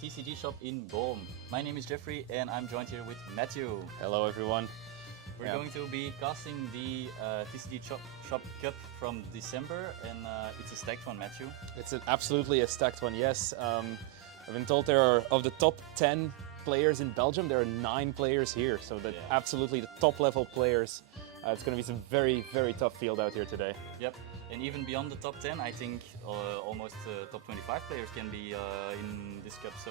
TCGshop in Boom. My name is Jeffrey and I'm joined here with Matthew. Hello everyone. We're going to be casting the TCGshop Cup from December, and it's a stacked one, Matthew. It's absolutely a stacked one, yes. I've been told there are, of the top 10 players in Belgium, there are 9 players here, so that absolutely the top level players. It's going to be some very, very tough field out here today. Yep, and even beyond the top 10, I think almost top 25 players can be in this cup, so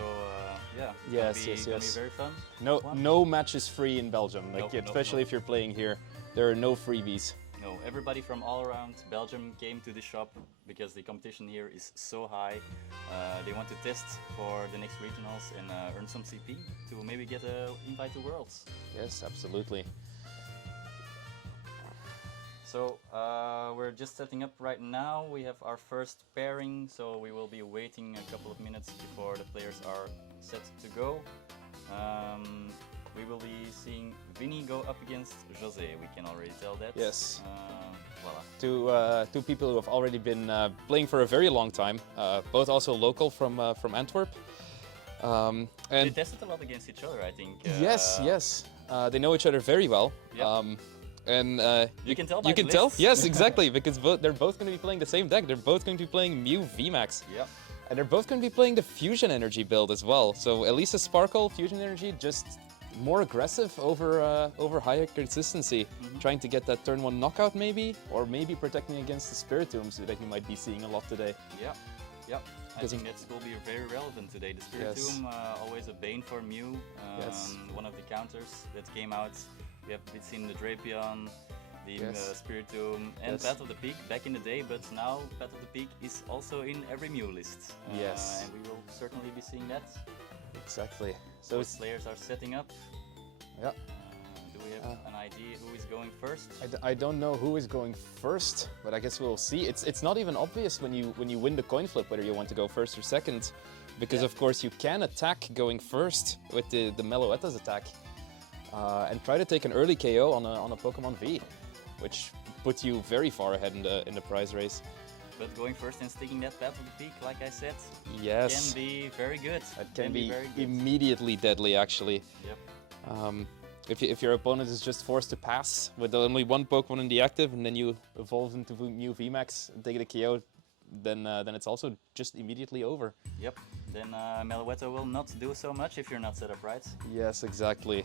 yeah, it's going to be very fun. No match is free in Belgium, especially if you're playing here. There are no freebies. No, everybody from all around Belgium came to the shop because the competition here is so high. They want to test for the next regionals and earn some CP to maybe get an invite to Worlds. Yes, absolutely. So we're just setting up right now. We have our first pairing, so we will be waiting a couple of minutes before the players are set to go. We will be seeing Vinnie go up against Jose. We can already tell that. Yes. Voila. Two people who have already been playing for a very long time, both also local from Antwerp. And they tested a lot against each other, I think. Yes. They know each other very well. Yep. And you can tell by you can the tell? lists. Yes, exactly, because they're both going to be playing the same deck. They're both going to be playing Mew VMAX. Yeah. And they're both going to be playing the Fusion Energy build as well. So at least a Sparkle, Fusion Energy, just more aggressive over higher consistency. Trying to get that turn 1 knockout maybe, or maybe protecting against the Spiritombs that you might be seeing a lot today. Yeah. I think that will be very relevant today. The Spiritomb, always a bane for Mew. One of the counters that came out. We have seen the Drapion, the Spiritomb, and Path of the Peak back in the day, but now Path of the Peak is also in every Mew list. And we will certainly be seeing that. Exactly. So both players are setting up. Yeah. Do we have an idea who is going first? I don't know who is going first, but I guess we'll see. It's not even obvious when you win the coin flip whether you want to go first or second, because of course you can attack going first with the Meloetta's attack. And try to take an early KO on a Pokemon V, which puts you very far ahead in the prize race. But going first and sticking that Path of the Peak, like I said, can be very good. It can be immediately deadly, actually. Yep. If your opponent is just forced to pass with only one Pokemon in the active, and then you evolve into Mew VMAX and take the KO, then it's also just immediately over. Yep. Then Meloetta will not do so much if you're not set up right. Yes, exactly.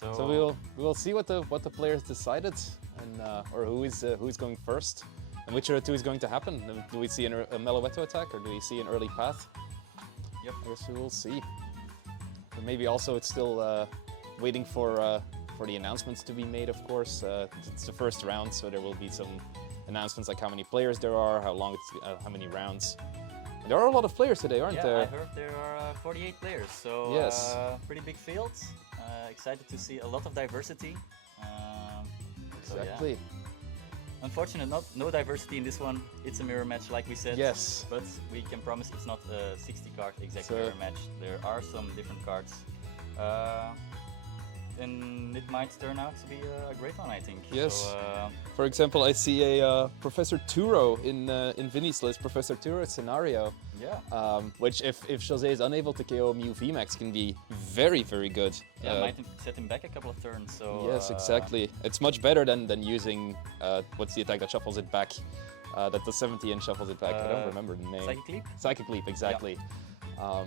So we will see what the players decided, and or who is going first, and which of the two is going to happen. Do we see a Meloetta attack, or do we see an early path? Yep. I guess we will see. And maybe also it's still waiting for the announcements to be made. Of course, it's the first round, so there will be some announcements like how many players there are, how many rounds. And there are a lot of players today, aren't there? I heard there are 48 players, so pretty big field. Excited to see a lot of diversity. Exactly. Unfortunately, no diversity in this one. It's a mirror match, like we said. Yes. But we can promise it's not a 60-card exact mirror match. There are some different cards. And it might turn out to be a great one, I think. Yes. So, for example, I see a Professor Turo in Vinnie's list. Professor Turo scenario. Yeah. Which, if Jose is unable to KO Mew VMAX, can be very, very good. Yeah, might set him back a couple of turns. So. Yes, exactly. It's much better than using what's the attack that shuffles it back. That does 70 and shuffles it back. I don't remember the name. Psychic Leap. Psychic Leap, exactly. Yeah.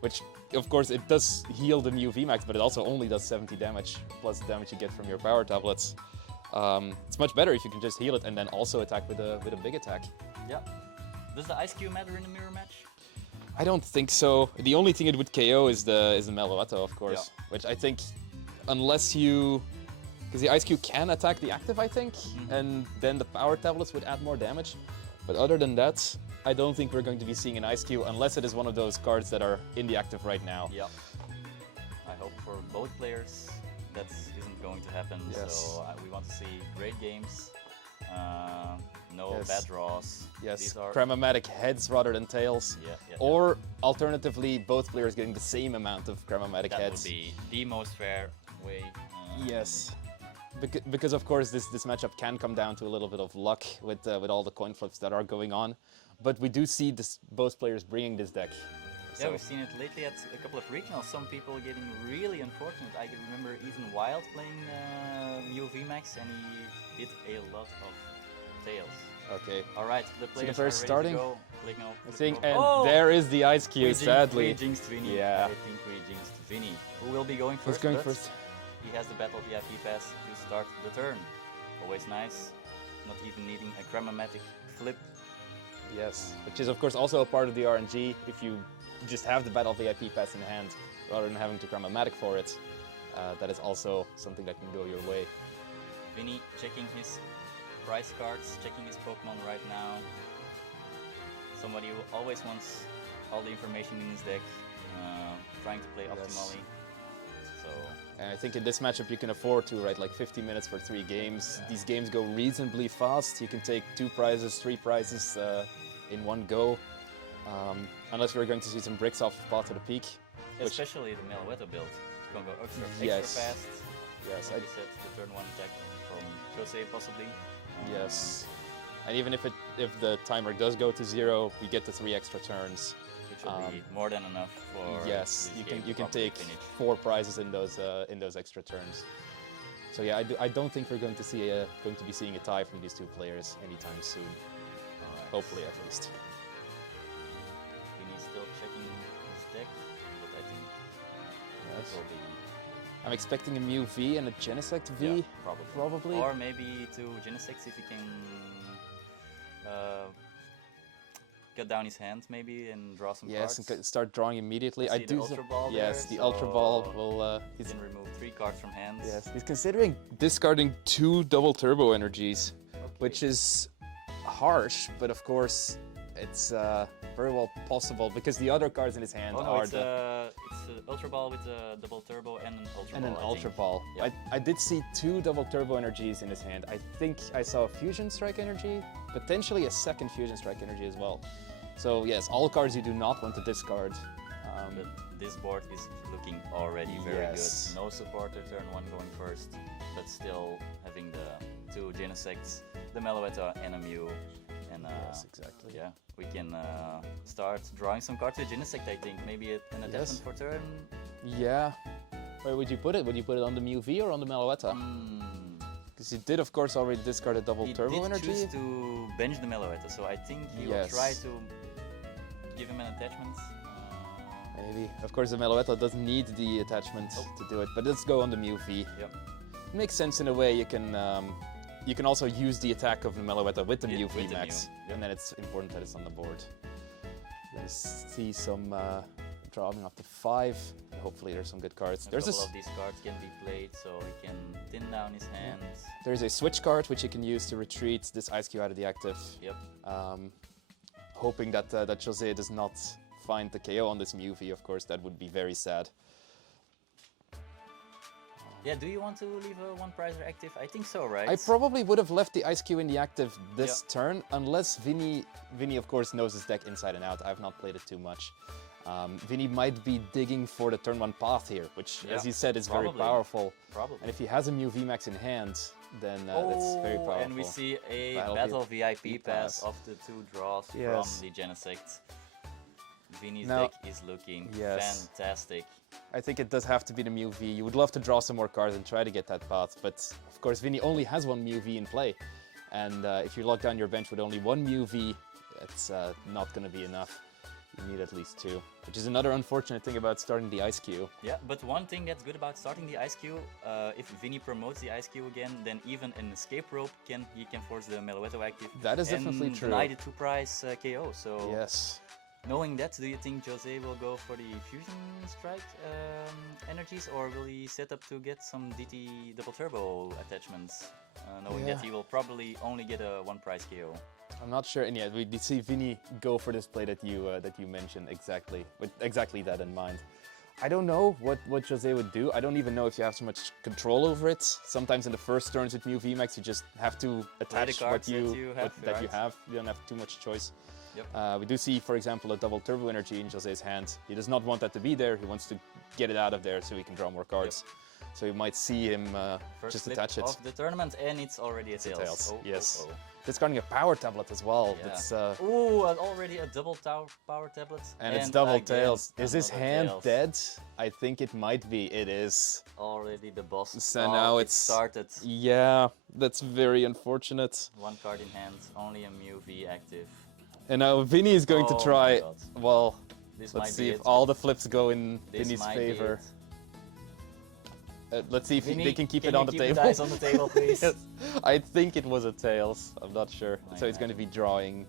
Which, of course, it does heal the Mew VMAX, but it also only does 70 damage, plus the damage you get from your power tablets. It's much better if you can just heal it and then also attack with a big attack. Yeah. Does the Ice Cube matter in the mirror match? I don't think so. The only thing it would KO is the Meloetta, of course. Yeah. Which I think, unless you... Because the Ice Cube can attack the active, I think, and then the power tablets would add more damage. But other than that, I don't think we're going to be seeing an Ice Cube unless it is one of those cards that are in the active right now. Yeah. I hope for both players that isn't going to happen. Yes. So we want to see great games. No bad draws. Yes, These are Cramomatic heads rather than tails. Or alternatively, both players getting the same amount of Cramomatic heads. That would be the most fair way. Yes. Because of course this matchup can come down to a little bit of luck with all the coin flips that are going on. But we do see both players bringing this deck. Yeah, we've seen it lately at a couple of regionals. Some people getting really unfortunate. I can remember even Wild playing Mew VMAX, and he did a lot of tails. Okay. All right, the players are ready starting. to go. And there is the ice cube, sadly. We jinxed Vinnie. Yeah. I think we jinxed Vinnie. Who will be going first? Who's going first? He has the Battle VIP pass to start the turn. Always nice. Not even needing a Crammatic flip. Yes, which is of course also a part of the RNG. If you just have the Battle VIP pass in hand, rather than having to Crammatic for it, that is also something that can go your way. Vinnie checking his prize cards, checking his Pokemon right now. Somebody who always wants all the information in his deck, trying to play optimally. So. And I think in this matchup you can afford to, right? Like 50 minutes for 3 games. Yeah. These games go reasonably fast. You can take 2 prizes, 3 prizes in one go. Unless we're going to see some bricks off Path to the Peak. Especially the Meloetta build. It's going to go extra fast. Yes. Like you said, the turn 1 attack from Jose possibly. Yes. And even if the timer does go to 0, we get the 3 extra turns. Which will be more than enough for yes, you can take finish. 4 prizes in those extra turns. So yeah, I don't think we're going to be seeing a tie from these 2 players anytime soon. Right. Hopefully, at least. Vinnie's still checking his deck, but I think yes. it will be. I'm expecting a Mew V and a Genesect V. Yeah, probably. Or maybe 2 Genesects if he can. Cut down his hand maybe and draw some cards. Yes, and start drawing immediately. I do. Ultra Ball yes, there, the Ultra Ball will. He can remove 3 cards from hand. Yes, he's considering discarding 2 double turbo energies, which is harsh, but of course it's very well possible because the other cards in his hand are it's an Ultra Ball with a double turbo and an Ultra Ball. Yep. I did see 2 double turbo energies in his hand. I think I saw a Fusion Strike energy, potentially a second Fusion Strike energy as well. So yes, all cards you do not want to discard. But this board is looking already very good. No supporter turn 1 going first, but still having the 2 Genesects, the Meloetta and a Mew. And yes, exactly. Yeah, we can start drawing some cards with Genesect, I think. Maybe an attachment for turn. Yeah. Where would you put it? Would you put it on the Mew V or on the Meloetta? Because he did, of course, already discard a double turbo energy. He did choose to bench the Meloetta, so I think he will try to give him an attachment. Maybe. Of course, the Meloetta doesn't need the attachment to do it, but let's go on the Mew V. Yep. It makes sense in a way. You can also use the attack of the Meloetta with the Mew V Max, and then it's important that it's on the board. Let's see some drawing up to 5. Hopefully there's some good cards. A couple of these cards can be played, so he can thin down his hands. There's a switch card which you can use to retreat this Ice Cube out of the active. Yep. Hoping that Jose does not find the KO on this Mew V, of course, that would be very sad. Yeah, do you want to leave a 1 prizer active? I think so, right? I probably would have left the Ice Cube in the active this turn, unless Vinnie, of course, knows his deck inside and out. I've not played it too much. Vinnie might be digging for the turn 1 path here, which, as you said, is very powerful. Probably. And if he has a Mew VMAX in hand, then that's very powerful. And we see a Battle VIP pass of the 2 draws from the Genesect. Vinnie's deck is looking fantastic. I think it does have to be the Mew V. You would love to draw some more cards and try to get that path, but of course Vinnie only has 1 Mew V in play. And if you lock down your bench with only 1 Mew V, it's not going to be enough. You need at least 2, which is another unfortunate thing about starting the Ice Cube. Yeah, but one thing that's good about starting the Ice Cube, if Vinnie promotes the Ice Cube again, then even an escape rope he can force the Meloetta active. That is definitely true. Deny the 2 prize KO. So yes. Knowing that, do you think Jose will go for the Fusion Strike energies, or will he set up to get some DT double turbo attachments, knowing that he will probably only get a 1 prize KO? I'm not sure, and we did see Vinnie go for this play that you mentioned exactly, with exactly that in mind. I don't know what Jose would do. I don't even know if you have so much control over it. Sometimes in the first turns with Mew VMAX, you just have to attach what you have. You don't have too much choice. Yep. We do see, for example, a double turbo energy in Jose's hand. He does not want that to be there. He wants to get it out of there so he can draw more cards. So you might see him First just flip attach it. of the tournament, and it's already a It's a tails. tails, Oh, yes. oh, oh. Discarding a power tablet as well. Yeah. That's, Ooh, already a double power tablet. and it's double again, tails. Is his another hand tails. dead? I think it might be. It is. Already the boss. So Oh, now it it's started. Yeah, that's very unfortunate. One card in hand, only a Mew V active. And now Vinnie is going Oh to my try. God. Well, This let's might see be if it. all the flips go in This Vinnie's might be favor. it. Let's see if Vinnie, they can keep can it you on the keep table. The dice on the table, please. Yes. I think it was a tails. I'm not sure. I So he's going to be imagine.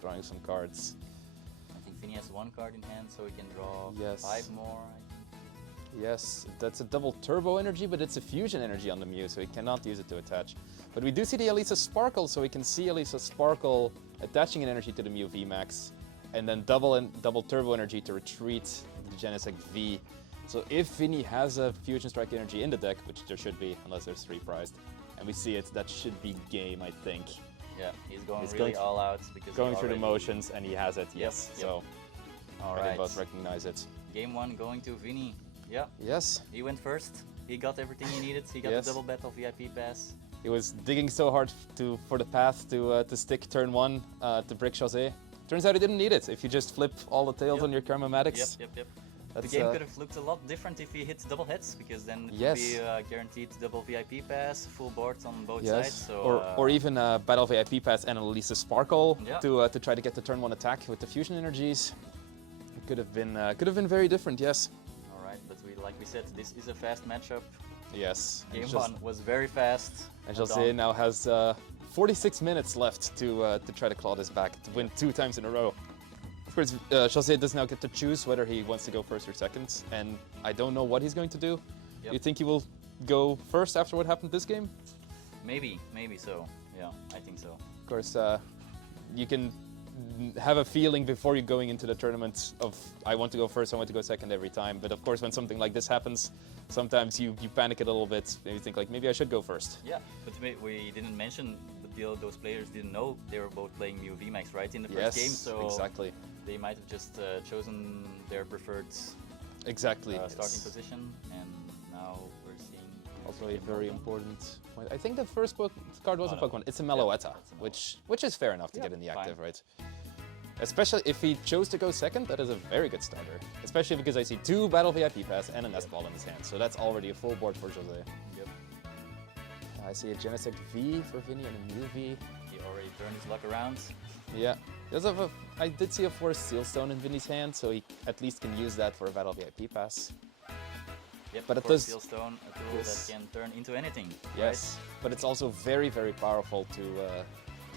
drawing some cards. I think Vinnie has one card in hand, so he can draw Yes. 5 more. I think. Yes, that's a double turbo energy, but it's a fusion energy on the Mew, so he cannot use it to attach. But we do see the Elisa Sparkle, so we can see Elisa Sparkle attaching an energy to the Mew VMAX, and then double turbo energy to retreat the Genesect V. So if Vinnie has a Fusion Strike energy in the deck, which there should be, unless there's 3 prized, and we see it, that should be game, I think. Yeah, he's going He's really going all out because Going he through the already- motions, and he has it, yes. yep. So All I right. did both recognize it. Game 1 going to Vinnie. Yeah, Yes, he went first. He got everything he needed. He got Yes. the double battle VIP pass. he was digging so hard for the path to stick turn 1 to brick Jose. Turns out he didn't need it. If you just flip all the tails Yep. on your Chromatics, Yep. that's, The game could have looked a lot different if he hit double hits, because then it Yes. would be guaranteed double VIP pass, full boards on both yes, sides. So, or even a Battle VIP Pass and a Elisa Sparkle Yeah. to try to get the turn 1 attack with the fusion energies. It could have been very different. Yes, all right, but like we said, this is a fast matchup. yes. Game And 1 was very fast. And Well Jose done. now has 46 minutes left to try to claw this back, to win 2 times in a row. Of course, Jose does now get to choose whether he wants to go first or second, and I don't know what he's going to do. Yep. You think he will go first after what happened this game? Maybe so. Yeah, I think so. Of course, you can have a feeling before you're going into the tournament of I want to go first, I want to go second every time. But of course, when something like this happens, sometimes you panic a little bit and you think like maybe I should go first. Yeah, but we didn't mention that those players didn't know they were both playing Mew VMAX, right, in the first game. So exactly. they might have just chosen their preferred Exactly. starting It's position, and now we're seeing also a very important point. I think the first card was Oh, a no. Pokemon. It's a Yeah, Meloetta, it's a which is fair enough to Yeah, get in the fine. active, right? Especially if he chose to go second, that is a very good starter. Especially because I see 2 Battle VIP Pass and a Nest Ball in his hand, so that's already a full board for Jose. Yep. I see a Genesect V for Vinnie and a Mew V. He already turned his luck around. Yeah. I did see a Forest Sealstone in Vinnie's hand, so he at least can use that for a Battle VIP Pass. Yep, But it Force does- Sealstone, a tool Yes. that can turn into anything. Yes, but it's also very, very powerful to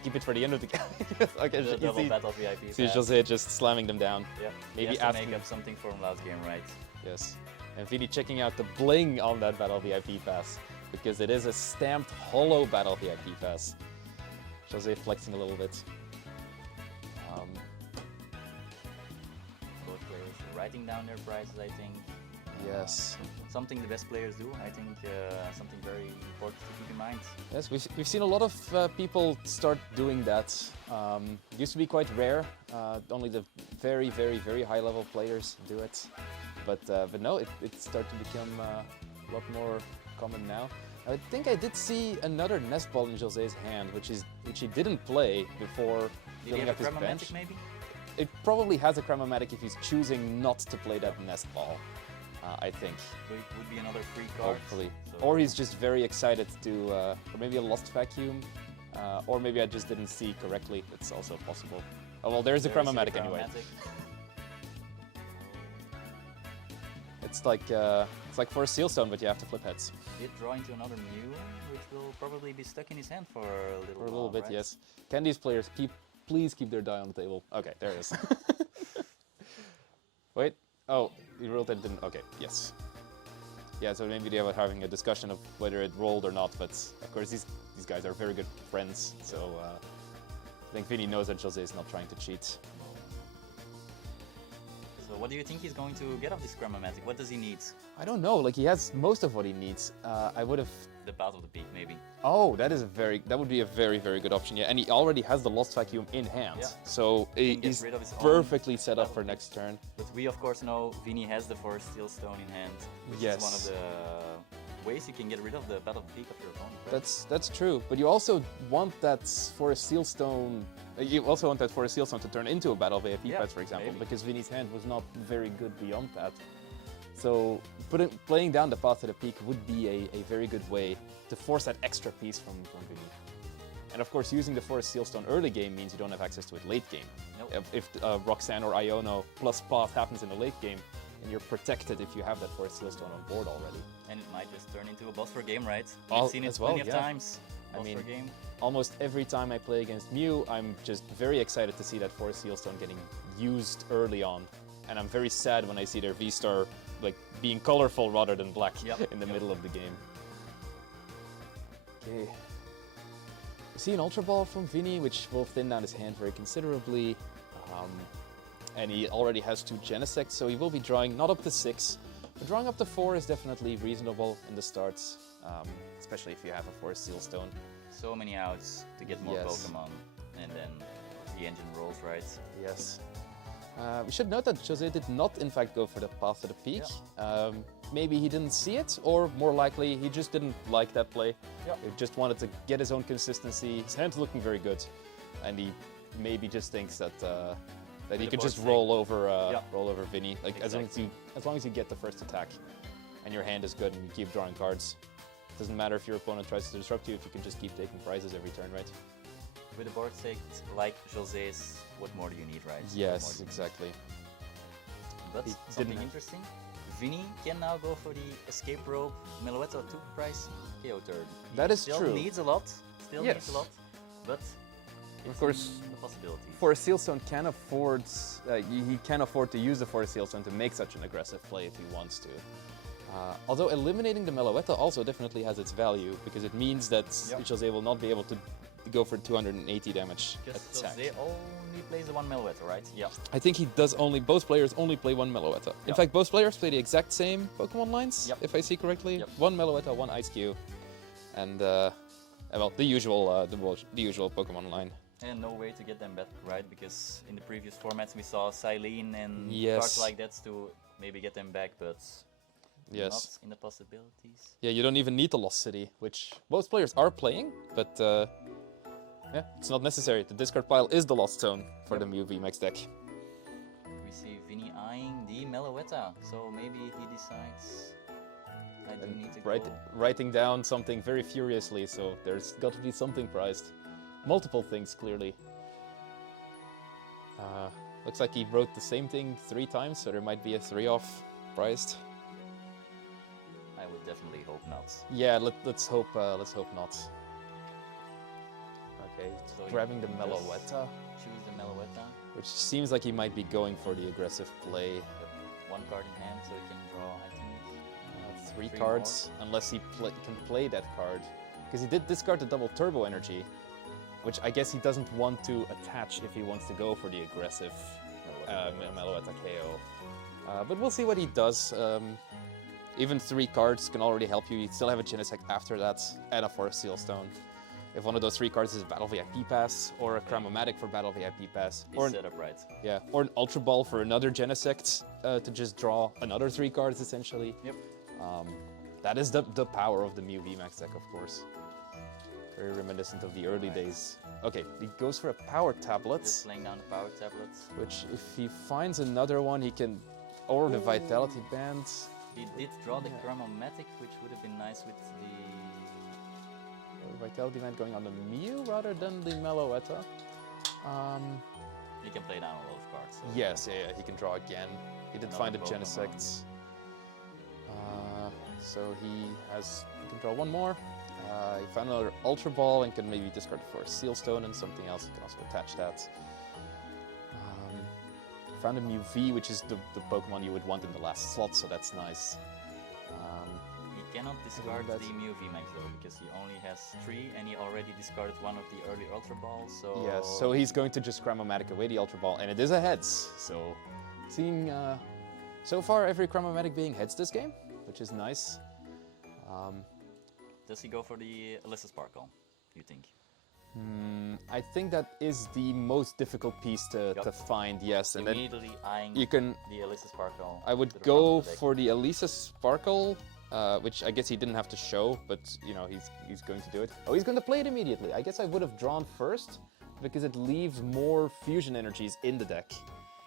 keep it for the end of the game. Okay, Right? The you double see, battle VIP. see pass. Jose just slamming them down. Yep. maybe he has to asking- make up something from last game, right? Yes. And Vinnie checking out the bling on that Battle VIP Pass, because it is a stamped hollow Battle VIP Pass. Jose flexing a little bit. Both players writing down their prizes, I think. Yes. Something the best players do. I think something very important to keep in mind. Yes, we've seen a lot of people start doing that. Used to be quite rare. Only the very, very, very high level players do it. But no, it's starting to become a lot more common now. I think I did see another Nest Ball in Jose's hand, which he didn't play before Did he filling have up a his Chromomantic bench. maybe? It probably has a Chromomatic if he's choosing not to play that Nest Ball, I think. Would be another free card. Hopefully. So- Or he's just very excited to, or maybe a Lost Vacuum, or maybe I just didn't see correctly. It's also possible. Oh well, there's a There is Chromomatic anyway. Chromomantic. It's like for a Sealstone, but you have to flip heads. Did draw into another Mew, which will probably be stuck in his hand for a little For a while, little bit, right? yes. Can these players please keep their die on the table? Okay, there it is. Wait. Oh, you rolled it, didn't. Okay, yes. Yeah, so maybe they were having a discussion of whether it rolled or not, but of course these guys are very good friends, so I think Vinnie knows that Jose is not trying to cheat. So what do you think he's going to get off this Chromomantic? What does he need? I don't know, like he has most of what he needs. I would have the Path of the Peak, maybe. Oh, that would be a very, very good option. Yeah, and he already has the Lost Vacuum in hand, so he's perfectly set up for next turn. But we of course know Vinnie has the Forest Steel Stone in hand, which is one of the ways you can get rid of the Battle of the Peak of your opponent. Right? That's true, but you also want that Forest Steel Stone. You also want that Forest Steel Stone to turn into a Battle VIP pass, for example, because Vinnie's hand was not very good beyond that. So playing down the Path to the Peak would be a very good way to force that extra piece from Vinnie. And of course, using the Forest Steel Stone early game means you don't have access to it late game. Nope. If Roxanne or Iono plus Path happens in the late game, and you're protected if you have that Forest Steel Stone on board already. And it might just turn into a boss for game, right? We've seen it plenty of times. I mean, almost every time I play against Mew, I'm just very excited to see that Forest Steel Stone getting used early on. And I'm very sad when I see their V-Star like being colorful rather than black in the middle of the game. Okay. We see an Ultra Ball from Vinnie, which will thin down his hand very considerably. And he already has 2 Genesects, so he will be drawing not up to 6, but drawing up to 4 is definitely reasonable in the starts, especially if you have a Forest Steel Stone. So many outs to get more Pokemon, and then the engine rolls, right? Yes. We should note that Jose did not, in fact, go for the Path to the Peak. Maybe he didn't see it, or more likely, he just didn't like that play. He just wanted to get his own consistency. His hand's looking very good, and he maybe just thinks that that he could just roll over Vinnie. Like as long as you get the first attack, and your hand is good, and you keep drawing cards. It doesn't matter if your opponent tries to disrupt you if you can just keep taking prizes every turn, right? With a board state like Jose's, what more do you need, right? Yes, exactly. But something interesting, Vinnie can now go for the Escape Rope Meloetta 2 price KO turn. That is true. Still needs a lot, but of course, the possibility. Forest Steel Stone can afford, he can afford to use the Forest Steel Stone to make such an aggressive play if he wants to. Although eliminating the Meloetta also definitely has its value, because it means that Jose will not be able to go for 280 damage attack. Jose only plays the 1 Meloetta, right? Yeah. I think he does both players only play 1 Meloetta. In fact, both players play the exact same Pokemon lines, if I see correctly. 1 Meloetta, 1 Ice Cube, and well, the usual Pokemon line. And no way to get them back, right? Because in the previous formats we saw Silene and cards like that to maybe get them back, but not in the possibilities. Yeah, you don't even need the Lost City, which most players are playing, but yeah, it's not necessary. The discard pile is the Lost Zone for the Mew VMAX deck. We see Vinnie eyeing the Meloetta, so maybe he decides I do need to go. Writing down something very furiously, so there's got to be something prized. Multiple things, clearly. Looks like he wrote the same thing 3 times, so there might be a 3-off prized. I would definitely hope not. Yeah, let's hope not. Okay, so grabbing the Meloetta. Choose the Meloetta. Which seems like he might be going for the aggressive play. Yep. 1 card in hand, so he can draw, I think, 3 cards, more. Unless he can play that card. Because he did discard the double Turbo Energy, which I guess he doesn't want to attach if he wants to go for the aggressive Meloetta KO. But we'll see what he does. Even 3 cards can already help you. You still have a Genesect after that, and a Forest Steel Stone. If one of those 3 cards is Battle VIP Pass, or a Cramomatic for Battle VIP Pass, or set up right. Yeah, or an Ultra Ball for another Genesect to just draw another 3 cards essentially. Yep. That is the power of the Mew VMAX deck, of course. Very reminiscent of the early days. Okay, he goes for a Power Tablet. Just laying down the Power Tablets. Which, if he finds another one, he can, or the Vitality Band. He did draw the Cramomatic, which would have been nice with the Vitality Band going on the Mew rather than the Meloetta. He can play down a lot of cards. So yes, yeah, he can draw again. He did find a Genesect. So he can draw 1 more. He found another Ultra Ball and can maybe discard for a Seal Stone and something else. He can also attach that. Found a Mew V, which is the Pokemon you would want in the last slot, so that's nice. He cannot discard the Mew VMAX though, because he only has 3 and he already discarded 1 of the early Ultra Balls, so... Yeah, so he's going to just Cramomatic away the Ultra Ball, and it is a heads, so... Seeing, so far every Cramomatic being heads this game, which is nice. Does he go for the Alyssa Sparkle, you think? I think that is the most difficult piece to find, yes. And immediately eyeing you can, the Alyssa Sparkle. I would go for the Alyssa Sparkle, which I guess he didn't have to show, but you know, he's going to do it. Oh, he's going to play it immediately. I guess I would have drawn first, because it leaves more fusion energies in the deck.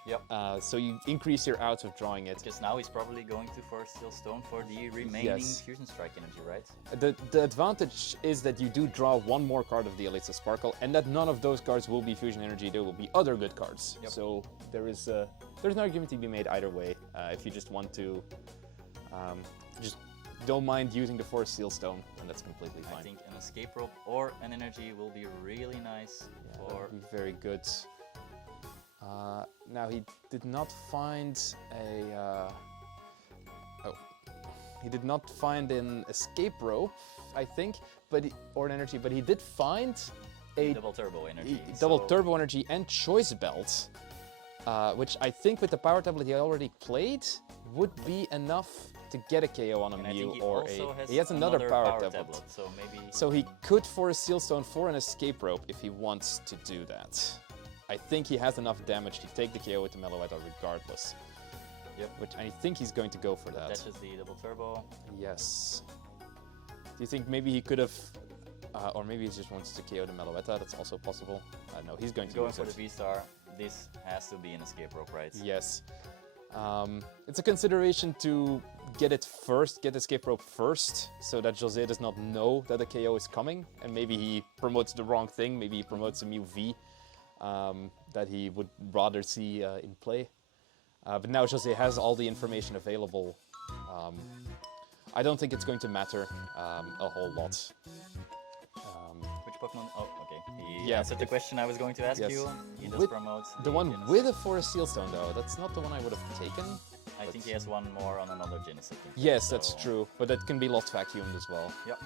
Yep. So you increase your odds of drawing it. Because now he's probably going to for Steel Stone for the remaining Fusion Strike energy, right? The advantage is that you do draw one more card of the Alyssa Sparkle, and that none of those cards will be fusion energy. There will be other good cards. Yep. So there's an argument to be made either way. If you just want to, just don't mind using the Force Seal Stone, and that's completely fine. I think an Escape Rope or an energy will be really nice for. That would be very good. Now he did not find a. He did not find an escape rope, I think, or an energy, but he did find a double turbo energy. Turbo energy and choice belt, which I think with the power tablet he already played would be enough to get a KO on a Mew or he has another power tablet. So he could force Seal Stone for an escape rope if he wants to do that. I think he has enough damage to take the KO with the Meloetta regardless. Yep. Which I think he's going to go for that. That's just the double turbo. Yes. Do you think maybe he could have, or maybe he just wants to KO the Meloetta? That's also possible. No, he's going to go for the V-Star. This has to be an escape rope, right? Yes. It's a consideration to get it first, get escape rope first, so that Jose does not know that the KO is coming, and maybe he promotes the wrong thing. Maybe he promotes a Mew V that he would rather see in play. But now Jose has all the information available. I don't think it's going to matter a whole lot. Which Pokemon? Oh, okay. He answered the question I was going to ask you. He does promote the one with a Forest Seal Stone, though. That's not the one I would have taken. I think he has one more on another Genesect. Yes, so that's true. But that can be Lost Vacuumed as well. Yep.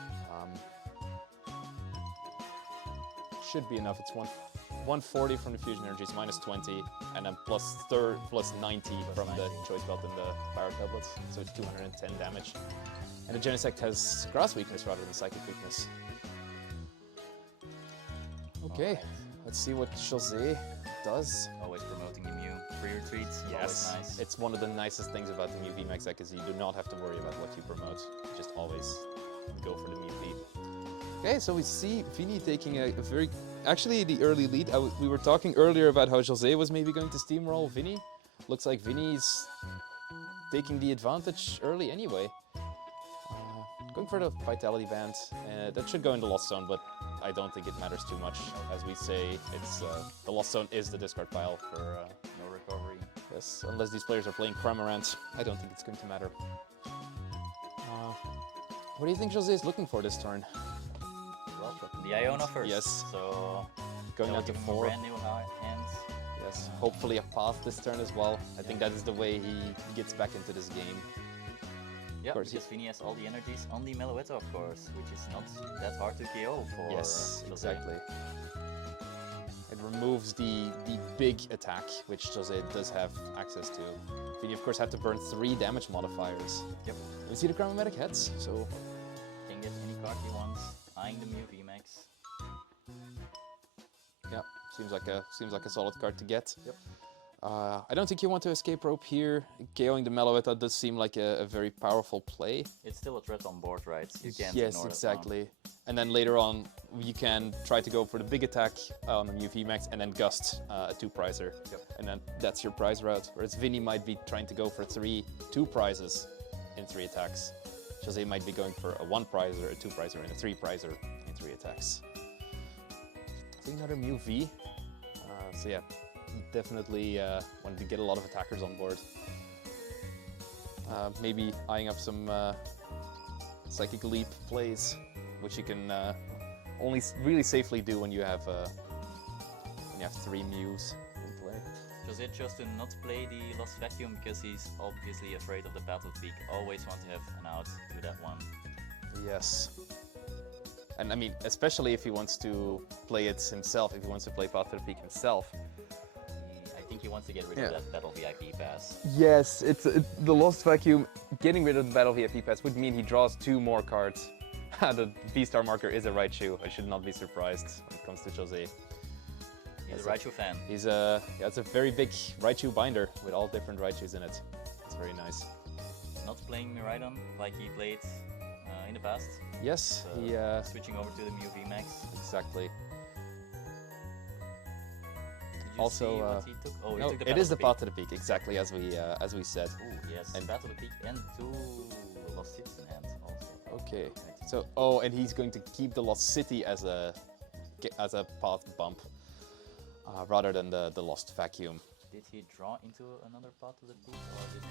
Should be enough. It's 140 from the fusion energies, minus 20, and then plus 90 from the choice belt and the power tablets. So it's 210 damage. And the Genesect has grass weakness rather than psychic weakness. Okay, let's see what Jose does. Always promoting the Mew. Free retreats, yes, always nice. It's one of the nicest things about the Mew VMAX deck is you do not have to worry about what you promote. You just always go for the Mew V. Okay, so we see Vinnie taking a very, actually the early lead. We were talking earlier about how Jose was maybe going to steamroll Vinnie. Looks like Vinnie's taking the advantage early anyway. Going for the Vitality Band. That should go into Lost Zone, but I don't think it matters too much. As we say, it's the Lost Zone is the discard pile for no recovery. Yes, unless these players are playing Cramorant, I don't think it's going to matter. What do you think Jose is looking for this turn? The Iona first. Yes. So going down to 4. Brand new hands. Yes. Hopefully a path this turn as well. I think that is the way he gets back into this game. Yeah, because Vinnie has all the energies on the Meloetta, of course, which is not that hard to KO for. Yes, Jose. Exactly. It removes the big attack, which Jose does have access to. Vinnie, of course, had to burn 3 damage modifiers. Yep. We see the Cramomatic heads, so can get any card he wants. Eyeing the Mew VMAX. Yeah, seems like a solid card to get. Yep. I don't think you want to escape rope here. KOing the Meloetta does seem like a very powerful play. It's still a threat on board, right? You can't yes, ignore exactly. And then later on, you can try to go for the big attack on the Mew VMAX and then gust a 2-prizer. Yep. And then that's your prize route. Whereas Vinnie might be trying to go for 2 prizes in 3 attacks. Jose might be going for a 1-prizer, a 2-prizer, and a 3-prizer in 3 attacks. I think another Mew V. So yeah, definitely wanted to get a lot of attackers on board. Maybe eyeing up some Psychic Leap plays, which you can only really safely do when you have 3 Mews in play. Jose chose to not play the Lost Vacuum because he's obviously afraid of the Battle Peak. Always want to have an out to that one. Yes. And I mean, especially if he wants to play it himself, if he wants to play Path to the Peak himself. I think he wants to get rid of that Battle VIP pass. Yes, it's the Lost Vacuum. Getting rid of the Battle VIP pass would mean he draws 2 more cards. The B-star marker is a Raichu. I should not be surprised when it comes to Jose. He's a Raichu fan. He's a, yeah, it's a very big Raichu binder with all different Raichus in it. It's very nice. Not playing Miraidon like he played in the past. Yes, he switching over to the Mew VMAX. Exactly. Did you see what he took? Oh, he took the it is the path path to the peak, exactly as we said. Ooh, yes, and Path to the Peak and 2 Lost Cities in hand also. Okay. So, and he's going to keep the Lost City as a path bump, rather than the Lost Vacuum. Did he draw into another Path to the Peak, or did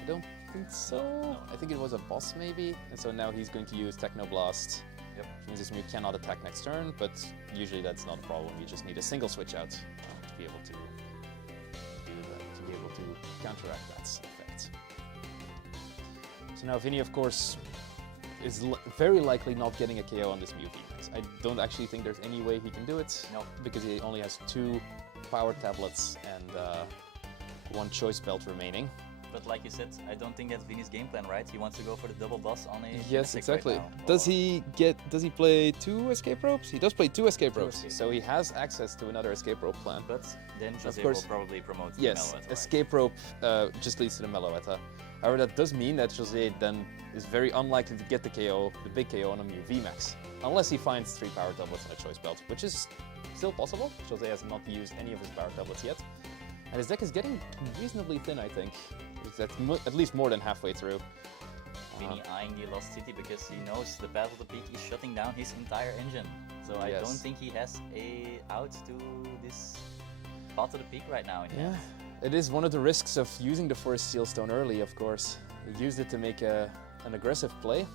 I don't think so. No. I think it was a boss maybe, and so now he's going to use Technoblast. Yep. Which means this Mew cannot attack next turn, but usually that's not a problem. You just need a single switch out to be able to do that, to be able to counteract that effect. So now Vinnie, of course, is very likely not getting a KO on this Mew VMAX. I don't actually think there's any way he can do it. No. Because he only has 2 power tablets and 1 choice belt remaining. But like you said, I don't think that's Vinnie's game plan, right? He wants to go for the double boss on a Yes, exactly. Right now. Does he play 2 escape ropes? He does play 2 escape ropes. So he has access to another escape rope plan. But then Jose will probably promote the Meloetta, escape rope just leads to the Meloetta. However, that does mean that Jose then is very unlikely to get the KO, the big KO on a Mew VMAX. Unless he finds 3 power tablets and a choice belt, which is still possible. Jose has not used any of his power tablets yet. And his deck is getting reasonably thin, I think. At least more than halfway through. Vinnie eyeing the Lost City because he knows the Battle of the Peak is shutting down his entire engine. So I don't think he has a out to this Path of the Peak right now in hand. It is one of the risks of using the Forest Seal Stone early, of course. He used it to make an aggressive play,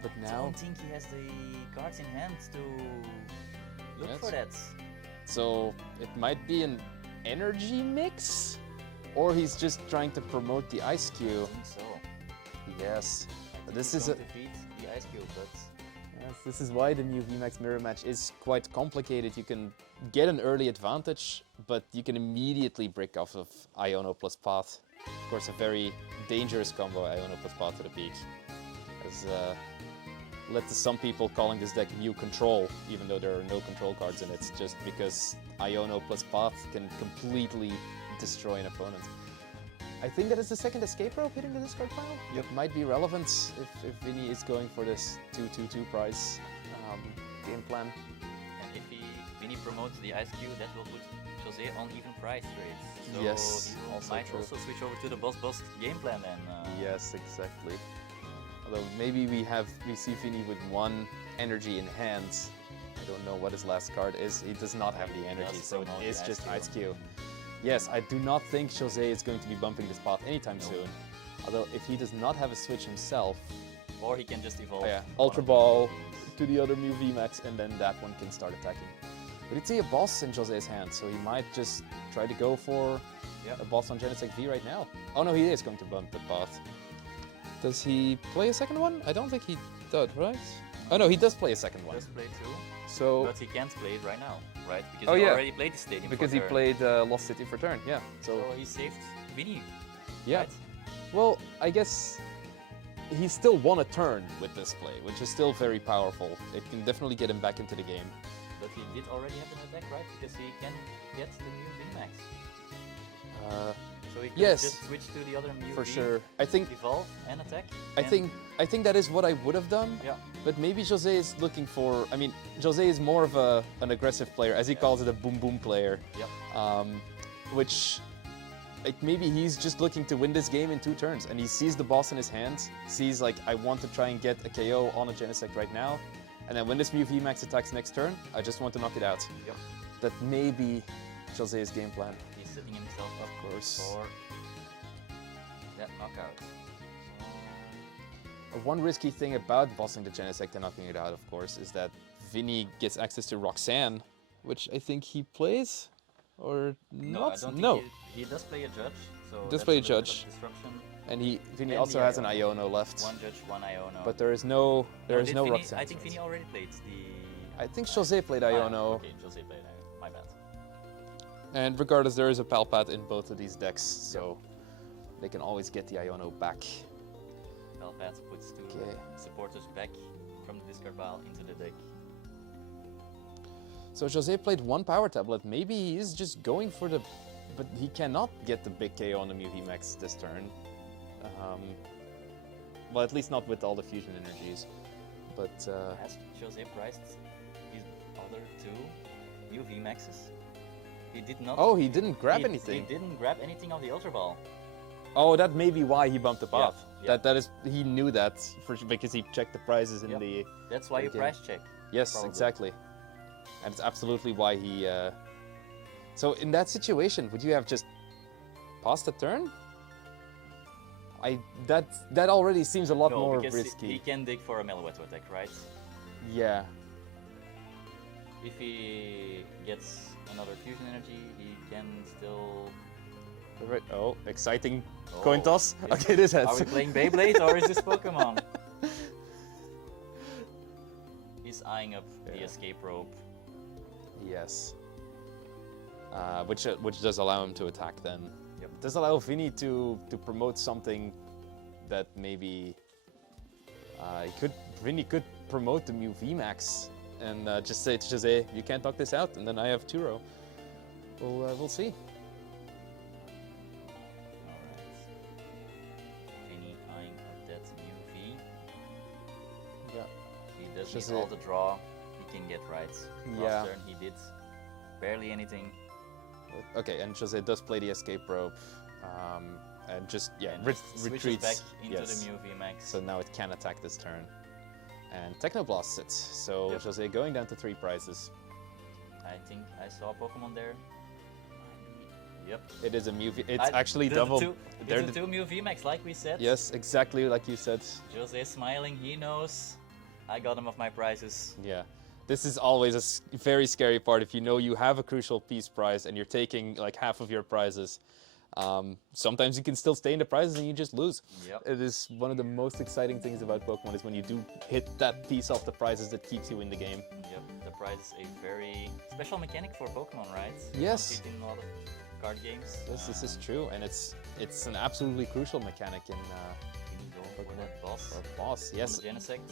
but now... I don't think he has the cards in hand to look for that. So it might be an energy mix? Or he's just trying to promote the Ice Cube. I think so. Yes. This is defeat the Ice Cube, but... Yes, this is why the Mew VMAX mirror match is quite complicated. You can get an early advantage, but you can immediately break off of Iono plus Path. Of course, a very dangerous combo, Iono plus Path to the Peak. Has led to some people calling this deck Mew Control, even though there are no control cards in it, just because Iono plus Path can completely destroy an opponent. I think that is the second escape rope hitting the discard pile. Yep. It might be relevant if Vinnie is going for this 2/2/2 price game plan. And if Vinnie promotes the Ice Cube, that will put Jose on even price trades. So yes, he might also switch over to the boss game plan then. Yes, exactly. Although maybe we see Vinnie with 1 energy in hand. I don't know what his last card is. He does not have the energy, so it is just Ice Cube. Yes, I do not think Jose is going to be bumping this path anytime soon. Although if he does not have a switch himself... Or he can just evolve. Ultra Ball to the other Mew VMAX, and then that one can start attacking. But he'd see a boss in Jose's hand, so he might just try to go for a boss on Genesect V right now. Oh no, he is going to bump the path. Does he play a second one? I don't think he does, right? Oh no, he does play a second one. He does play 2. So, but he can't play it right now, right? Because he already played the stadium. Because he played Lost City for turn, yeah. So he saved Vinnie. Yeah. Right? Well, I guess he still won a turn with this play, which is still very powerful. It can definitely get him back into the game. But he did already have an attack, right? Because he can get the new VMAX. So he can just switch to the other Mew for V, sure. I think evolve and attack. I think that is what I would have done. Yeah. But maybe Jose is looking for. I mean, Jose is more of an aggressive player, as he calls it, a boom boom player. Yeah. Which, like, maybe he's just looking to win this game in 2 turns, and he sees the boss in his hand, sees like, I want to try and get a KO on a Genesect right now, and then when this Mew VMAX attacks next turn, I just want to knock it out. Yep. That may be Jose's game plan. He's setting himself up for that knockout. One risky thing about bossing the Genesect and knocking it out, of course, is that Vinnie gets access to Roxanne, which I think he plays, or not? I don't think he does play a judge. So does play a judge. Disruption. And Vinnie also has an Iono left. 1 judge, 1 Iono. But there is no Roxanne. I think Vinnie already played the... I think Jose played Iono. Okay, Jose played Iono. My bad. And regardless, there is a Palpat in both of these decks, so they can always get the Iono back. Schelfhaut puts two supporters back from the discard pile into the deck. So Jose played one power tablet. Maybe he is just going for the... But he cannot get the big KO on the Mew VMAX this turn. Well, at least not with all the fusion energies. But... Has Jose priced his other two Mew VMAXs? He did not... Oh, he didn't grab anything. He didn't grab anything of the Ultra Ball. Oh, that may be why he bumped the path. Yeah. That is, he knew that because he checked the prices in the... That's why you price check. Yes, probably. Exactly. And it's absolutely why he... So in that situation, would you have just passed the turn? That already seems a lot more risky. He can dig for a Meloetto attack, right? Yeah. If he gets another fusion energy, he can still... Oh, exciting coin toss. Okay, this heads. Are we playing Beyblade or is this Pokemon? He's eyeing up the escape rope. Yes. Which does allow him to attack then. Yep. Does allow Vinnie to promote something that maybe Vinnie could promote the Mew VMAX and just say to Jose, you can't knock this out, and then I have Turo. We'll see. He does need all the draw he can get right. Last turn he did barely anything. Okay, and Jose does play the escape rope, and just retreats back into the Mew VMAX. So now it can attack this turn, and Technoblasts it. So Jose going down to 3 prizes. I think I saw a Pokemon there. Yep. It is a Mew V. It's actually double. It's the 2 Mew VMAX, like we said. Yes, exactly like you said. Jose smiling, he knows. I got him of my prizes. Yeah. This is always a very scary part. If you know you have a crucial piece prize and you're taking like half of your prizes, sometimes you can still stay in the prizes and you just lose. Yep. It is one of the most exciting things about Pokemon is when you do hit that piece off the prizes that keeps you in the game. Yep, the prize is a very special mechanic for Pokemon, right? Yes. In a lot of card games. Yes, this is true, and it's an absolutely crucial mechanic in boss. Yes. On the Genesect,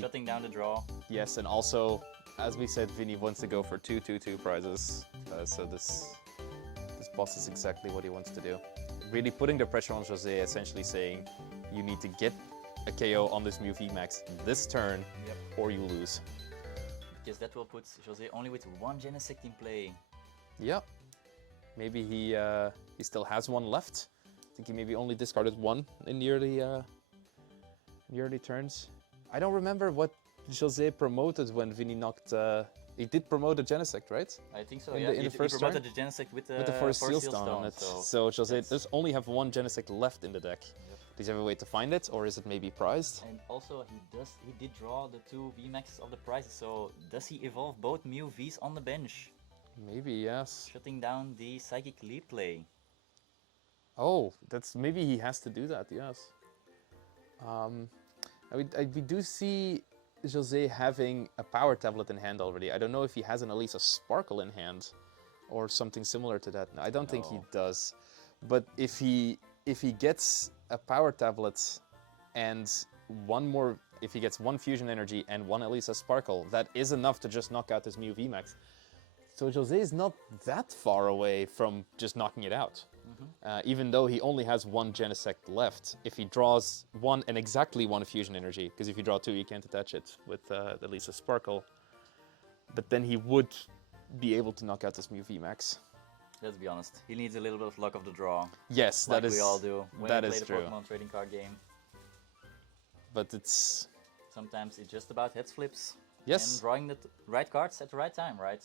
shutting down the draw. Yes, and also, as we said, Vinnie wants to go for 2/2/2 prizes. So this boss is exactly what he wants to do. Really putting the pressure on Jose, essentially saying, you need to get a KO on this Mew VMAX this turn, or you lose. Because that will put Jose only with 1 Genesect in play. Yeah. Maybe he still has 1 left. I think he maybe only discarded 1 in the early turns. I don't remember what Jose promoted when Vinnie knocked... he did promote a Genesect, right? I think so, in the first he promoted the Genesect with the Forest Seal Stone on it. So Jose does only have 1 Genesect left in the deck. Does he have a way to find it, or is it maybe prized? And also, he did draw the 2 VMAXs of the prizes, so does he evolve both Mew Vs on the bench? Maybe, yes. Shutting down the Psychic Leap play. Oh, maybe he has to do that, yes. We do see Jose having a power tablet in hand already. I don't know if he has an Elisa Sparkle in hand or something similar to that. No, I don't think he does. But if he gets a power tablet and if he gets 1 fusion energy and 1 Elisa Sparkle, that is enough to just knock out this Mew VMAX. So Jose is not that far away from just knocking it out. Even though he only has 1 Genesect left, if he draws 1 and exactly 1 fusion energy, because if you draw 2 you can't attach it with the Elisa Sparkle, but then he would be able to knock out this Mew VMAX. Let's be honest, he needs a little bit of luck of the draw. Yes, like we all do when we play the true. Pokemon trading card game. But sometimes it's just about heads flips. Yes. And drawing the right cards at the right time, right?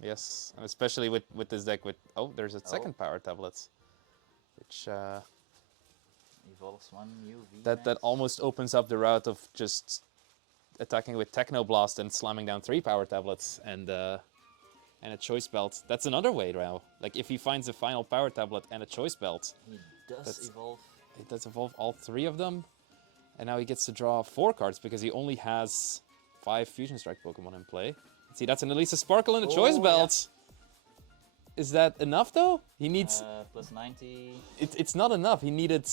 Yes, and especially with this deck with... Oh, there's a second power tablet. Which... evolves 1 Mew VMAX. That almost opens up the route of just attacking with Technoblast and slamming down 3 power tablets and a choice belt. That's another way now. Like if he finds a final power tablet and a choice belt. He does evolve. It does evolve all 3 of them. And now he gets to draw 4 cards because he only has 5 Fusion Strike Pokemon in play. See, that's an Elisa Sparkle and a choice belt. Yeah. Is that enough though? He needs... plus 90. It's not enough. He needed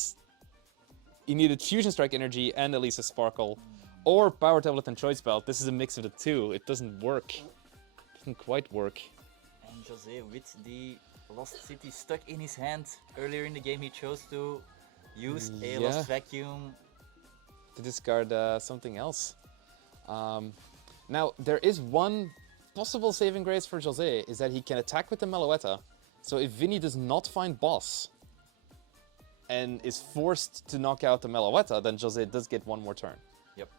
he needed Fusion Strike Energy and Elisa Sparkle, or Power Tablet and Choice Belt. This is a mix of the two. It doesn't work. Doesn't quite work. And Jose with the Lost City stuck in his hand. Earlier in the game he chose to use a Lost Vacuum. To discard something else. Now, there is one possible saving grace for Jose, is that he can attack with the Meloetta. So if Vinnie does not find boss and is forced to knock out the Meloetta, then Jose does get one more turn. Yep.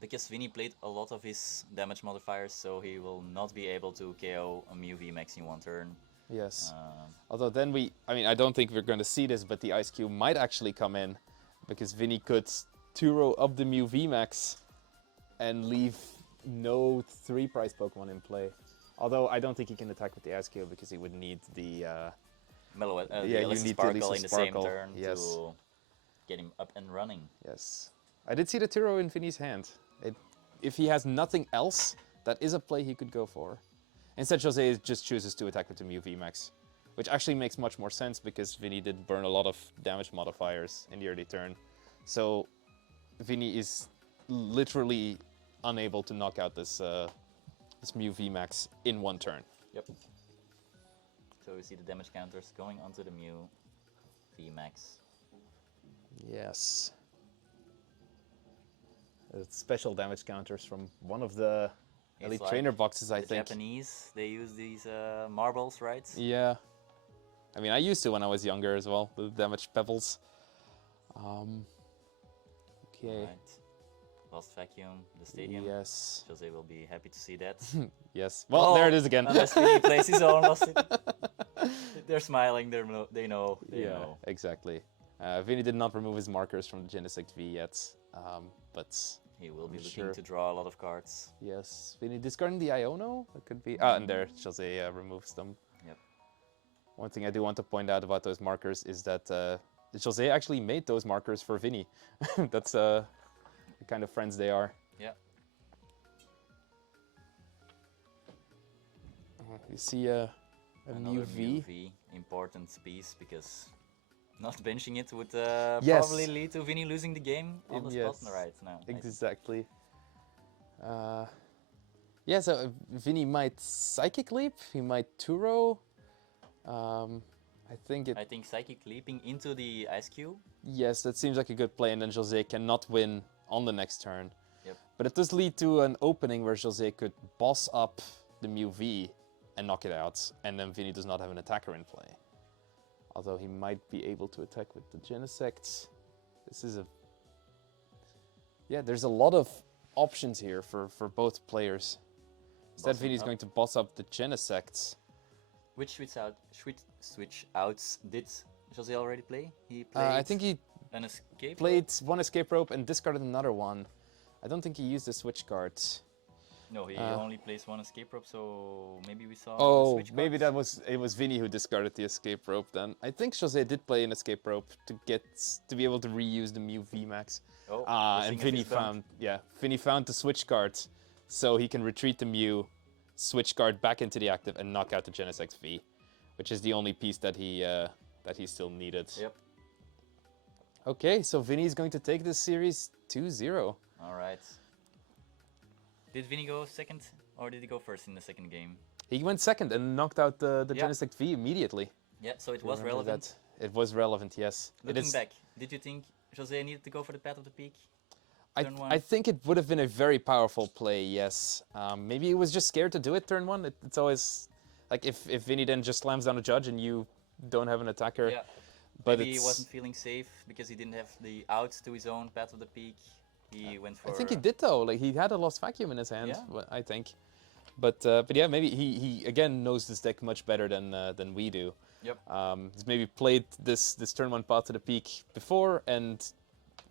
Because Vinnie played a lot of his damage modifiers, so he will not be able to KO a Mew VMAX in one turn. Yes. Although then I don't think we're going to see this, but the Ice Cube might actually come in, because Vinnie could 2-row up the Mew VMAX and leave no 3-price Pokemon in play. Although I don't think he can attack with the Ice Cube, because he would need the... you need Sparkle in the same turn to get him up and running. Yes. I did see the 2-row in Vinnie's hand. If he has nothing else, that is a play he could go for. Instead, Jose just chooses to attack with the Mew VMAX, which actually makes much more sense because Vinnie did burn a lot of damage modifiers in the early turn. So Vinnie is literally unable to knock out this Mew VMAX in one turn. Yep. So we see the damage counters going onto the Mew VMAX. Yes. Special damage counters from one of the Elite Trainer boxes, I think. Japanese, they use these marbles, right? Yeah. I mean, I used to when I was younger as well, the damage pebbles. Okay. Right. Lost Vacuum, the stadium. Yes. Jose will be happy to see that. Yes. Well, there it is again. Unless he plays his own Lost City. They're smiling, they know. Exactly. Vinnie did not remove his markers from the Genesect V yet, but... He will be looking to draw a lot of cards. Yes. Vinnie discarding the Iono? That could be... and there, Jose removes them. Yep. One thing I do want to point out about those markers is that Jose actually made those markers for Vinnie. That's the kind of friends they are. Yeah. You see a Mew V. Important piece because not benching it would probably lead to Vinnie losing the game on the spot right now. Exactly. Yeah, so Vinnie might Psychic Leap, he might 2-row. I think Psychic Leaping into the Ice Cube. Yes, that seems like a good play, and then Jose cannot win on the next turn. Yep. But it does lead to an opening where Jose could boss up the Mew V and knock it out, and then Vinnie does not have an attacker in play. Although he might be able to attack with the Genesect. This is there's a lot of options here for both players. Instead, Vinnie's going to boss up the Genesect. Which switch outs did Jose already play? He played I think he played one escape rope and discarded another one. I don't think he used the switch card. No, he only plays one escape rope, so maybe we saw switch cards. Maybe it was Vinnie who discarded the escape rope then. I think Jose did play an escape rope to be able to reuse the Mew VMAX. And Vinnie found the switch card, so he can retreat the Mew, switch card back into the active, and knock out the Genesect V, which is the only piece that he still needed. Yep. Okay, so Vinnie's going to take this series 2-0. All right. Did Vinnie go second, or did he go first in the second game? He went second and knocked out the Genesect V immediately. Yeah, so it was relevant. It was relevant, yes. Looking back, did you think Jose needed to go for the Path of the Peak? I think it would have been a very powerful play, yes. Maybe he was just scared to do it turn one. It's always... Like, if Vinnie then just slams down a judge and you don't have an attacker... Yeah. But maybe he wasn't feeling safe because he didn't have the outs to his own Path of the Peak. He went for... I think he did though. Like, he had a Lost Vacuum in his hand, I think. But yeah, maybe he again knows this deck much better than we do. Yep. He's maybe played this turn one Path to the Peak before, and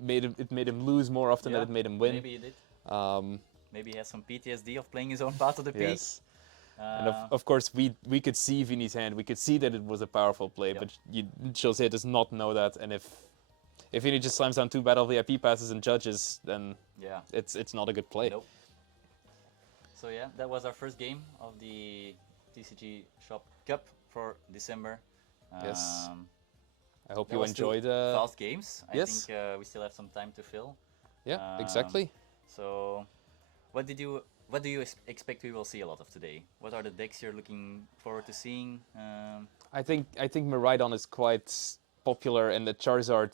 it made him lose more often than it made him win. Maybe he did. Maybe he has some PTSD of playing his own Path to the Peak. Yes. And of course, we could see Vinnie's hand. We could see that it was a powerful play, but Jose does not know that. And if Vinnie just slams down 2 Battle VIP passes and judges, then it's not a good play. Nope. So yeah, that was our first game of the TCGshop Cup for December. Yes. I hope you enjoyed. Fast games. I think we still have some time to fill. Yeah, exactly. So, what do you expect we will see a lot of today? What are the decks you're looking forward to seeing? I think Miraidon is quite popular, and the Charizard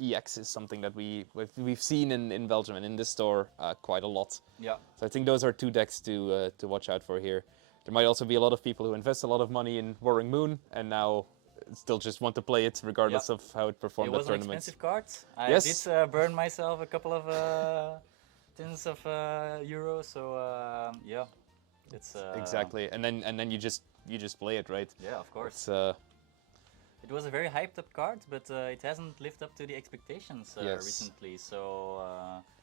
EX is something that we've seen in Belgium and in this store quite a lot. Yeah. So I think those are 2 decks to watch out for here. There might also be a lot of people who invest a lot of money in Warring Moon and now still just want to play it regardless of how it performed at tournaments. It was an expensive card. I did burn myself a couple of tins of euros. So yeah, it's exactly. And then you just play it, right? Yeah, of course. It was a very hyped up card, but it hasn't lived up to the expectations recently. So.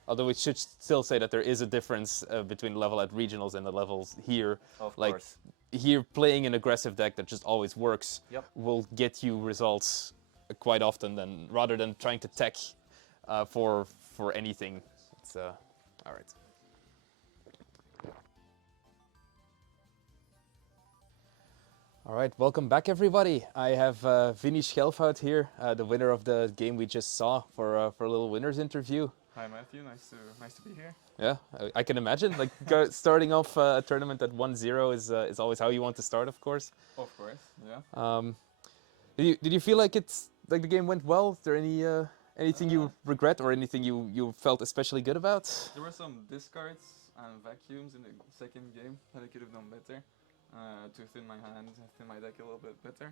Although we should still say that there is a difference between the level at regionals and the levels here. Of course. Here, playing an aggressive deck that just always works will get you results quite often, rather than trying to tech for anything. It's all right. All right, welcome back, everybody. I have Vinnie Schelfhaut here, the winner of the game we just saw for a little winners interview. Hi Matthew, nice to be here. Yeah, I can imagine. Like starting off a tournament at 1-0 is always how you want to start, of course. Of course, yeah. Did you feel like the game went well? Is there anything you regret or anything you felt especially good about? There were some discards and vacuums in the second game that I could have done better to thin my hand, thin my deck a little bit better.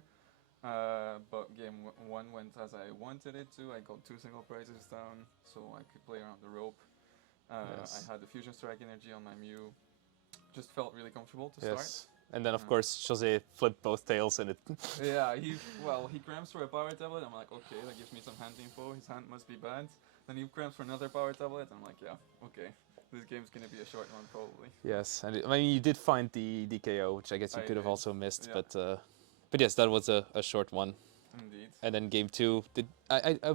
But game 1 went as I wanted it to. I got 2 single prizes down, so I could play around the rope. I had the Fusion Strike energy on my Mew. Just felt really comfortable to start. And then of course Jose flipped both tails and it. Yeah, he cramps for a power tablet. I'm like, okay, that gives me some hand info. His hand must be bad. Then he cramps for another power tablet. I'm like, yeah, okay. This game's gonna be a short one probably. Yes, and I mean you did find the DKO, which I guess you could have also missed, but yes, that was a short one. Indeed. And then game 2,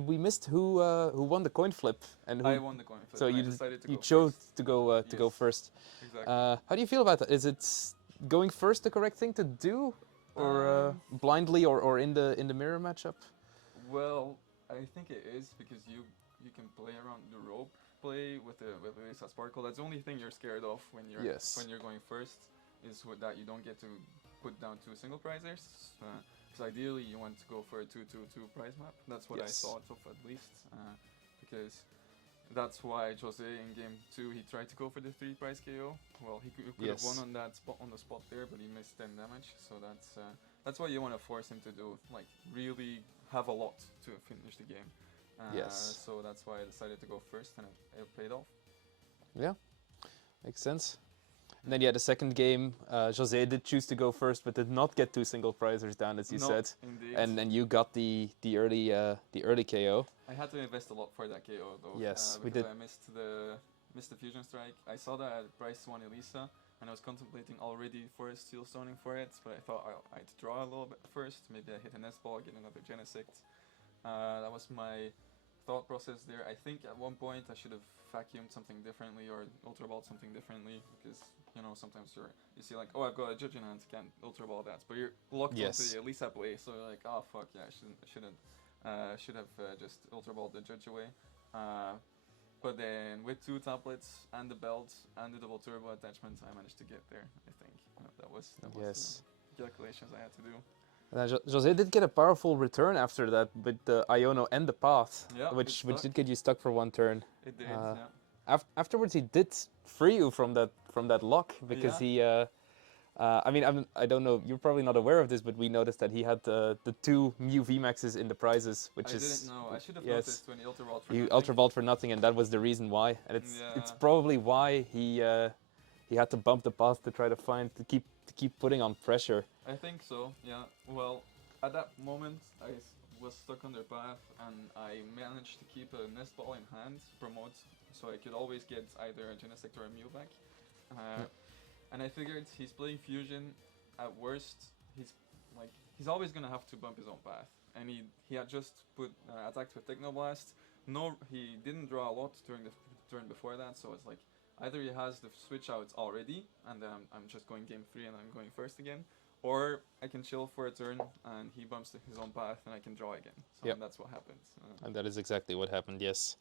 we missed who won the coin flip and who. I won the coin flip. So you chose to go first. Exactly. How do you feel about that? Is it going first the correct thing to do, or blindly, or in the mirror matchup? Well, I think it is because you can play around the rope play with Lisa Sparkle. That's the only thing you're scared of when you're going first, is that you don't get to put down 2 single prizers. Because ideally you want to go for a 2-2-2 prize map. That's what I thought of at least. Because that's why Jose in game 2 he tried to go for the 3 prize KO. Well, he could have won on the spot there, but he missed 10 damage. So that's what you want to force him to do. Like really have a lot to finish the game. So that's why I decided to go first, and it paid off. Yeah, makes sense. And then the second game, Jose did choose to go first, but did not get 2 single prizers down, as you said. Indeed. And then you got the early KO. I had to invest a lot for that KO though. Yes, we did. I missed the Fusion Strike. I saw that at price 1 Elisa, and I was contemplating already for Steel Stoning for it, but I thought I'd draw a little bit first. Maybe I hit an S-ball, get another Genesect. That was my thought process there. I think at one point I should have vacuumed something differently or ultra balled something differently, because sometimes you see like, oh, I've got a judge in hand, can't ultra ball that, but you're locked onto the Elisa play, so you're like, oh fuck yeah, I should have just ultra balled the judge away. But then with 2 tablets and the belt and the double turbo attachment, I managed to get there. I think that was the calculations I had to do. Jose did get a powerful return after that with the Iono and the Path, which did get you stuck for 1 turn. It did, Afterwards, he did free you from that lock, because he. I mean, I don't know. You're probably not aware of this, but we noticed that he had the 2 Mew VMAXs in the prizes, which I didn't know. I should have noticed when he ultra balled for nothing. He ultra balled for nothing, and that was the reason why. And it's probably why he had to bump the Path to try to keep putting on pressure. I think so, yeah. Well, at that moment, I was stuck under Path, and I managed to keep a Nest Ball in hand, promote, so I could always get either a Genesect or a Mew back. And I figured he's playing Fusion. At worst, he's always gonna have to bump his own Path, and he had just attacked with Technoblast. No, he didn't draw a lot during the turn before that, so it's like, either he has the switch outs already, and then I'm just going game 3 and I'm going first again, or I can chill for a turn and he bumps to his own path and I can draw again. So Yep. that's what happens. And that is exactly what happened, yes.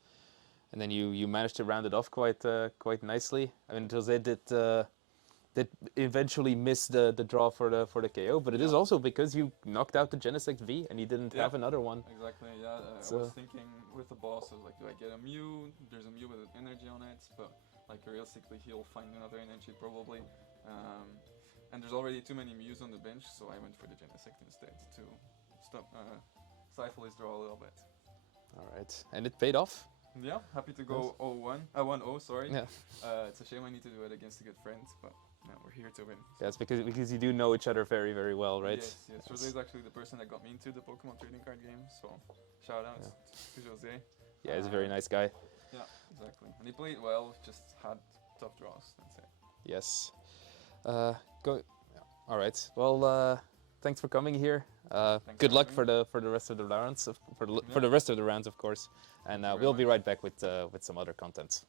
And then you managed to round it off quite nicely. I mean, Jose did eventually miss the draw for the KO, but it is also because you knocked out the Genesect V and you didn't have another one. Exactly, yeah. I was thinking with the boss, I was like, do I get a Mew? There's a Mew with an energy on it, but like realistically he'll find another energy probably. And there's already too many Mews on the bench, so I went for the Genesect instead to stop stifle his draw a little bit. Alright, and it paid off? Yeah, happy to go 1-0, sorry. Yeah. It's a shame I need to do it against a good friend, but no, we're here to win. Yeah, it's because you do know each other very, very well, right? Yes. Jose is actually the person that got me into the Pokemon trading card game, so shout out to Jose. Yeah, he's a very nice guy. Yeah, exactly. And he played well, just had tough draws, that's it. Yes. All right. Well, thanks for coming here. Good luck for the rest of the rounds, for the rest of the rounds, of course. And we'll be right back with some other content.